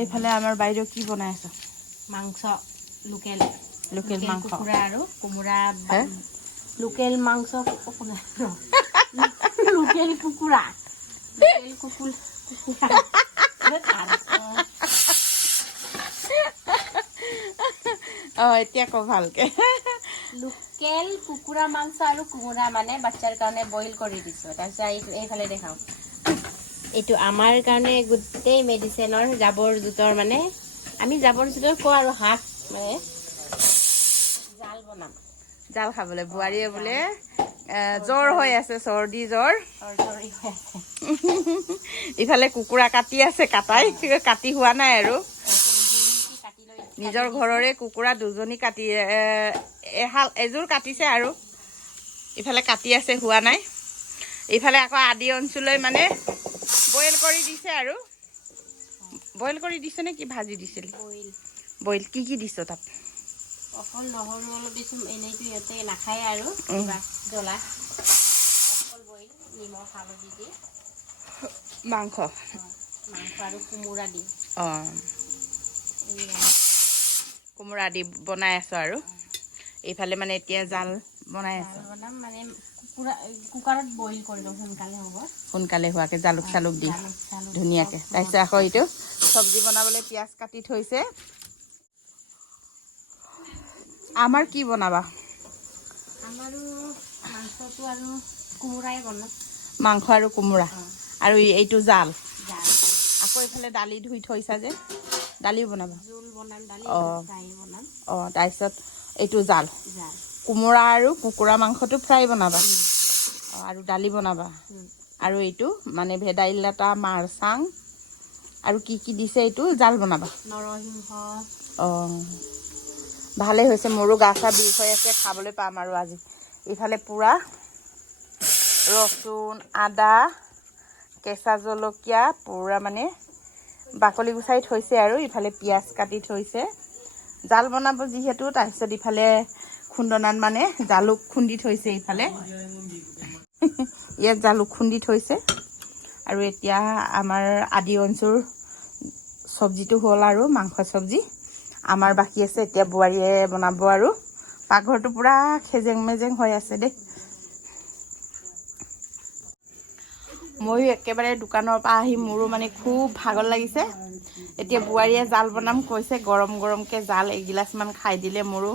এইফালে আমাৰ বাইদেউ কি বনাই আছে মাংস লোকেল মাংস কুকুৰা আৰু কোমোৰা লোকেল মাংস লোকেল কুকুৰা এতিয়া কো ভালকে লোকেল কুকুৰা মাংস আৰু কোমোৰা মানে বাচ্চাৰ কাৰণে বইল কৰি দিছো তাৰপিছত এইফালে দেখাও এইটো আমাৰ কাৰণে গোটেই মেডিচিনৰ জাবৰ জোঁথৰ মানে আমি জাবৰ জোঁথৰ খোৱা আৰু শাক মানে জাল বনাম জাল খাবলৈ বোৱাৰীয়ে বোলে জ্বৰ হৈ আছে চৰ্দি জ্বৰ ইফালে কুকুৰা কাটি আছে কাটি হোৱা নাই আৰু নিজৰ ঘৰৰে কুকুৰা দুজনী কাটি এযোৰ কাটিছে আৰু ইফালে কাটি আছে হোৱা নাই ইফালে আকৌ আদি অঞ্চললৈ মানে বইল কৰি দিছে আৰু বইল কৰি দিছে নে কি ভাজি দিছিল বইল কি দিছ তাত অকল নহৰু অলপ দিছো এনেইতো ইহঁতে নাখায় আৰু জ্বলা অকল বইল নিমখ হালধি দি মাংস আৰু কোমোৰা দি কোমোৰা দি বনাই আছো আৰু এইফালে মানে এতিয়া জাল বনাই আছো মানে কুকাৰত বইল কৰি লওঁ সোনকালে হোৱাকে জালুক চালুক দি ধুনীয়াকে তাৰপিছত আকৌ এইটো চব্জি বনাবলৈ পিঁয়াজ কাটি থৈছে আমাৰ কি বনাবা আমাৰো মাংসটো আৰু কোমোৰাই বনাম মাংস আৰু কোমোৰা আৰু এইটো জাল আকৌ এইফালে দালি ধুই থৈছা যে দালিও বনাবা জোল বনাম দালি ফ্ৰাই বনাম তাৰপিছত এইটো জাল কোমোৰা আৰু কুকুৰা মাংসটো ফ্ৰাই বনাবা আৰু দালি বনাবা আৰু এইটো মানে ভেদাইলতা মাৰচাং আৰু কি দিছে এইটো জাল বনাবা নৰসিংহ ভালেই হৈছে মোৰো গা চা বিষ হৈ আছে খাবলৈ পাম আৰু আজি ইফালে পুৰা ৰচুন আদা কেঁচা জলকীয়া পুৰা মানে বাকলি গুচাই থৈছে আৰু ইফালে পিঁয়াজ কাটি থৈছে জাল বনাব যিহেতু তাৰপিছত ইফালে খুন্দনাত মানে জালুক খুন্দি থৈছে ইফালে ইয়াত জালুক খুন্দি থৈছে আৰু এতিয়া আমাৰ আদি অঞ্চল চব্জিটো হ'ল আৰু মাংস চব্জি আমাৰ বাকী আছে এতিয়া বোৱাৰীয়ে বনাব আৰু পাকঘৰটো পুৰা খেজেং মেজেং হৈ আছে দেই ময়ো একেবাৰে দোকানৰ পৰা আহি মোৰো মানে খুব ভাগৰ লাগিছে এতিয়া বোৱাৰীয়ে জাল বনাম কৈছে গৰম গৰমকৈ জাল এগিলাচমান খাই দিলে মোৰো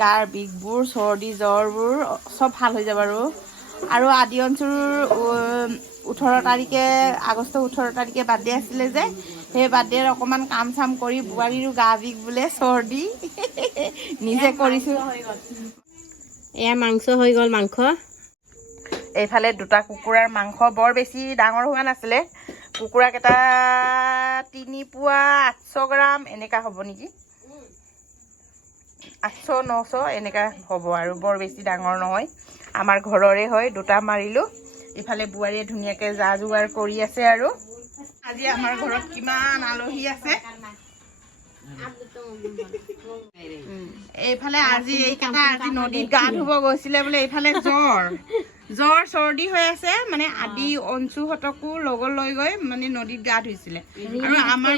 গাৰ বিষবোৰ চৰ্দি জ্বৰবোৰ চব ভাল হৈ যাব আৰু আদি অঞ্চল 18 তাৰিখে বাৰ্থডে আছিলে যে সেই বাৰ্থডেৰ অকণমান কাম চাম কৰি বোৱাৰীৰো গা বিষ বোলে চৰ্দি নিজে কৰিছোঁ এয়া মাংস হৈ গ'ল মাংস এইফালে দুটা কুকুৰাৰ মাংস বৰ বেছি ডাঙৰ হোৱা নাছিলে কুকুৰাকেইটা 3 পোৱা 800 গ্ৰাম এনেকা হ'ব নেকি 800-900 এনেকা হ'ব আৰু বৰ বেছি ডাঙৰ নহয় আমাৰ ঘৰৰে হয় দুটা মাৰিলোঁ ইফালে বোৱাৰীয়ে ধুনীয়াকৈ যা যোগাৰ কৰি আছে আৰু আজি আমাৰ ঘৰত কিমান আলহী আছে এইফালে আজি নদীত গা ধুব গৈছিলে বোলে এইফালে জ্বৰ চৰ্দি হৈ আছে মানে আদি অঞ্চুহঁতকো লগত লৈ গৈ মানে নদীত গা ধুইছিলে আৰু আমাৰ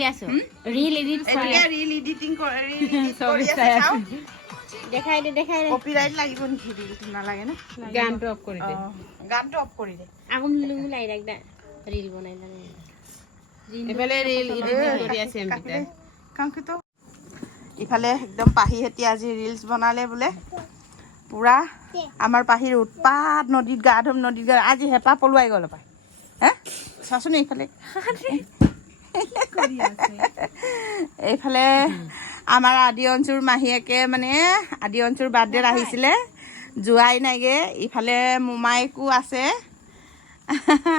ৰিল এডিটিং কৰি আছে দেখাই দে কপিৰাইট লাগিব নেকি ৰিলটো নালাগে ন গানটো অফ কৰি দে আগুন লাই ৰাখ দা ৰিল বনাই দে এইফালে ৰিল এডিটিং কৰি আছে কাংকিত ইফালে একদম পাহিহেতি আজি ৰিলছ বনালে বোলে পুৰা আমাৰ পাহিৰ উৎপাত নদীত গা ধুম আজি হেঁপাহ পলুৱাই গ'ল পাই চাচোন এইফালে আমাৰ আদি অঞ্চুৰ মাহীয়েকে মানে আদি অঞ্চুৰ বাৰ্থডেত আহিছিলে যোৱাই নাইগে ইফালে মোমাইকো আছে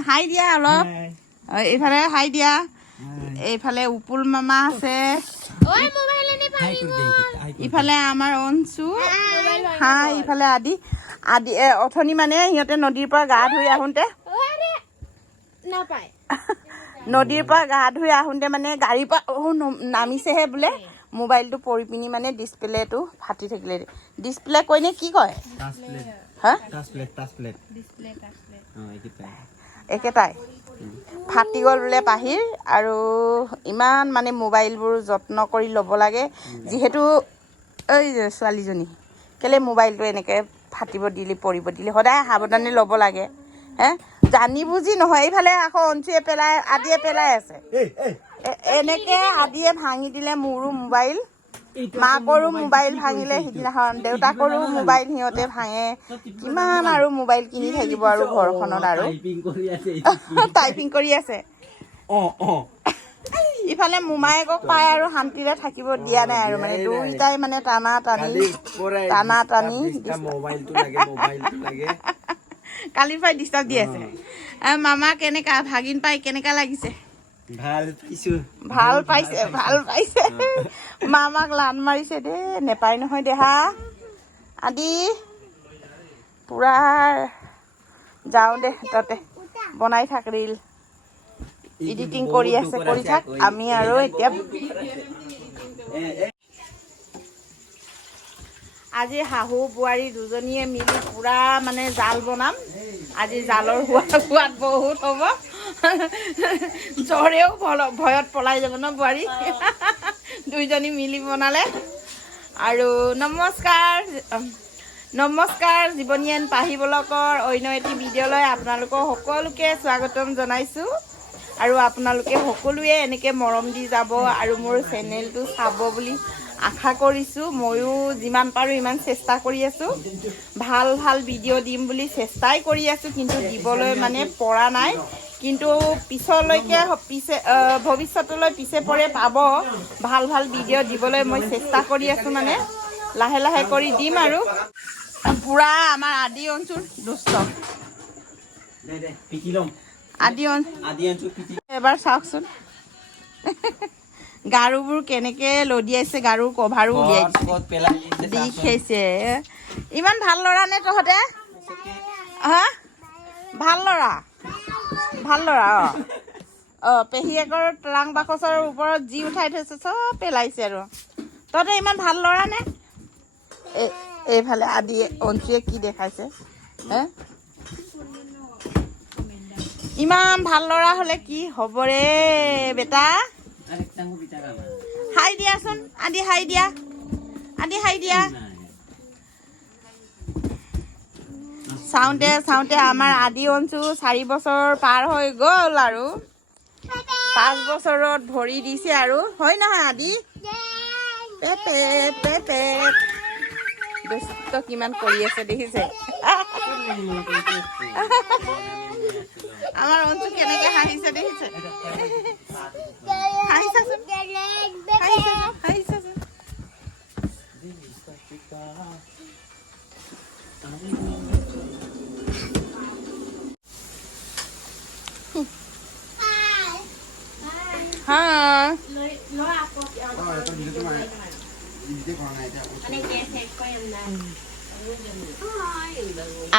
হাই দিয়া অলপ এইফালে হাই দিয়া এইফালে উপুল মামা আছে ইফালে আমাৰ অঞ্চু হাই ইফালে আদি অথনি মানে সিহঁতে নদীৰ পৰা গা ধুই আহোঁতে মানে গাড়ীৰ পৰা নামিছেহে বোলে মোবাইলটো পৰি পিনি মানে ডিছপ্লেটো ফাটি থাকিলে ডিছপ্লে কৈনে কি কয় হা একেটাই ফাটি গ'ল বোলে পাহিৰ আৰু ইমান মানে মোবাইলবোৰ যত্ন কৰি ল'ব লাগে যিহেতু এই ছোৱালীজনী কেলে মোবাইলটো এনেকৈ ফাটিব দিলি পৰিব দিলি সদায় সাৱধানে ল'ব লাগে হে জানি বুজি নহয় এইফালে আকৌ অঞ্চুৱে পেলাই আদিয়ে পেলাই আছে এনেকৈ আদিয়ে ভাঙি দিলে মোৰো মোবাইল মাকৰো মোবাইল ভাঙিলে সিদিনাখন দেউতাকৰো মোবাইল সিহঁতে ভাঙে কিমান আৰু মোবাইল কিনি থাকিব আৰু ঘৰখনত আৰু টাইপিং কৰি আছে ইফালে মোমায়েকক পাই আৰু শান্তিৰে থাকিব দিয়া নাই আৰু মানে দুইটাই মানে টানা টানি কালিৰ পৰাই ডিষ্টাৰ্ব দি আছে মামা কেনেকা ভাগিন পাই কেনেকা লাগিছে ভাল পাইছে মামাক লান মাৰিছে দেই নেপায় নহয় দেহা আদি পুৰা যাওঁ দে তাতে বনাই থাক ৰিল এডিটিং কৰি আছে কৰি থাক আমি আৰু এতিয়া আজি শাহু বোৱাৰী দুজনীয়ে মিলি পুৰা মানে জাল বনাম আজি জালৰ সোৱাদ বহুত হ'ব জ্বৰেও ভয়ত পলাই যাব ন বোৱাৰী দুইজনী মিলি বনালে আৰু নমস্কাৰ জীৱনীয়েন পাহি ব্লকৰ অন্য এটি ভিডিঅ'লৈ আপোনালোকক সকলোকে স্বাগতম জনাইছোঁ আৰু আপোনালোকে সকলোৱে এনেকৈ মৰম দি যাব আৰু মোৰ চেনেলটো চাব বুলি আশা কৰিছোঁ ময়ো যিমান পাৰোঁ ইমান চেষ্টা কৰি আছোঁ ভাল ভাল ভিডিঅ' দিম বুলি চেষ্টাই কৰি আছোঁ কিন্তু দিবলৈ মানে পৰা নাই কিন্তু পিছলৈকে ভৱিষ্যতলৈ পিছে পৰে পাব ভাল ভাল ভিডিঅ' দিবলৈ মই চেষ্টা কৰি আছোঁ মানে লাহে লাহে কৰি দিম আৰু পুৰা আমাৰ আদি অঞ্চল দুষ্ট এবাৰ চাওকচোন গাৰুবোৰ কেনেকে লদিয়াইছে গাৰুৰ কভাৰো উলিয়াই দি খাইছে ইমান ভাল ল'ৰা নে তহঁতে হা ভাল ল'ৰা পেহীয়েকৰ ট্ৰাং বাকচৰ ওপৰত যি উঠাই থৈছে চব পেলাইছে আৰু তহঁতে ইমান ভাল ল'ৰা নে এইফালে আদিয়ে অঞ্চুৱে কি দেখাইছে হে ইমান ভাল ল'ৰা হ'লে কি হ'ব ৰে বেটা হাই দিয়াচোন আদি হাই দিয়া চাওঁতে আমাৰ আদি অঞ্চু 4 বছৰ পাৰ হৈ গ'ল আৰু 5 বছৰত ভৰি দিছে আৰু হয় নহয় আদি দুষ্ট কিমান কৰি আছে দেখিছে আমাৰ অঞ্চু কেনেকে হাঁহিছে দেখিছে হাঁহিছাচোন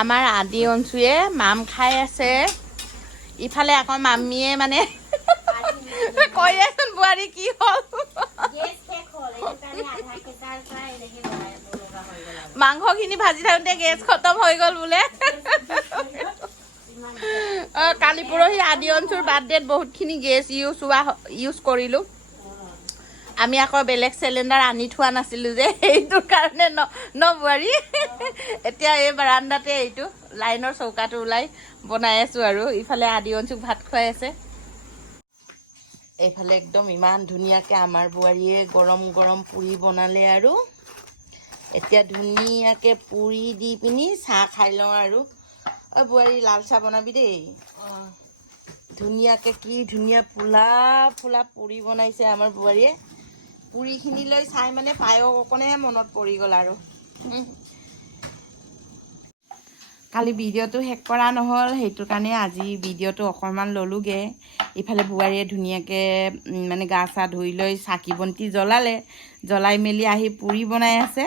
আমাৰ আদি অঞ্চুৱে মাম খাই আছে ইফালে আকৌ মামীয়ে মানে কৈ আছোন বোৱাৰী কি হ'ল মাংসখিনি ভাজি থাকোঁতে গেছ খতম হৈ গ'ল বোলে কালি পৰহি আদি অঞ্চুৰ বাৰ্থডেত বহুতখিনি গেছ ইউজ কৰিলোঁ আমি আকৌ বেলেগ চিলিণ্ডাৰ আনি থোৱা নাছিলোঁ যে এইটোৰ কাৰণে ন বোৱাৰী এতিয়া এই বাৰান্দাতে এইটো লাইনৰ চৌকাটো ওলাই বনাই আছোঁ আৰু ইফালে আদি অঞ্চুক ভাত খুৱাই আছে এইফালে একদম ইমান ধুনীয়াকৈ আমাৰ বোৱাৰীয়ে গৰম গৰম পুৰি বনালে আৰু এতিয়া ধুনীয়াকৈ পুৰি দি পিনি চাহ খাই লওঁ আৰু বোৱাৰী লাল চাহ বনাবি দেই ধুনীয়াকৈ কি ধুনীয়া ফুলা পুৰি বনাইছে আমাৰ বোৱাৰীয়ে পুৰিখিনিলৈ চাই মানে পায়স অকণে মনত পৰি গ'ল আৰু কালি ভিডিঅ'টো শেষ কৰা নহ'ল সেইটো কাৰণে আজি ভিডিঅ'টো অকণমান ল'লোগৈ ইফালে বোৱাৰীয়ে ধুনীয়াকৈ মানে গা চা ধুই লৈ চাকি বন্তি জ্বলাই মেলি আহি পুৰি বনাই আছে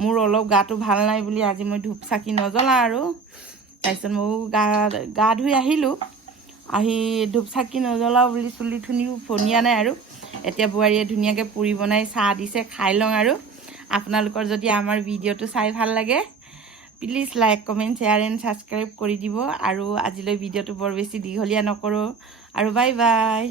মোৰ অলপ গাটো ভাল নাই বুলি আজি মই ধূপ চাকি নজ্বলাওঁ আৰু তাৰপিছত ময়ো গা ধুই আহিলোঁ আহি ধূপ চাকি নজ্বলাওঁ বুলি চুলি থুনিও ফনিয়া নাই আৰু এতিয়া বোৱাৰীয়ে ধুনীয়াকৈ পুৰি বনাই চাহ দিছে খাই লওঁ আৰু আপোনালোকৰ যদি আমাৰ ভিডিঅ'টো চাই ভাল লাগে please like comment share and subscribe কৰি দিব আৰু আজিলৈ ভিডিঅ'টো বৰ বেছি দীঘলীয়া নকৰোঁ আৰু বাই বাই।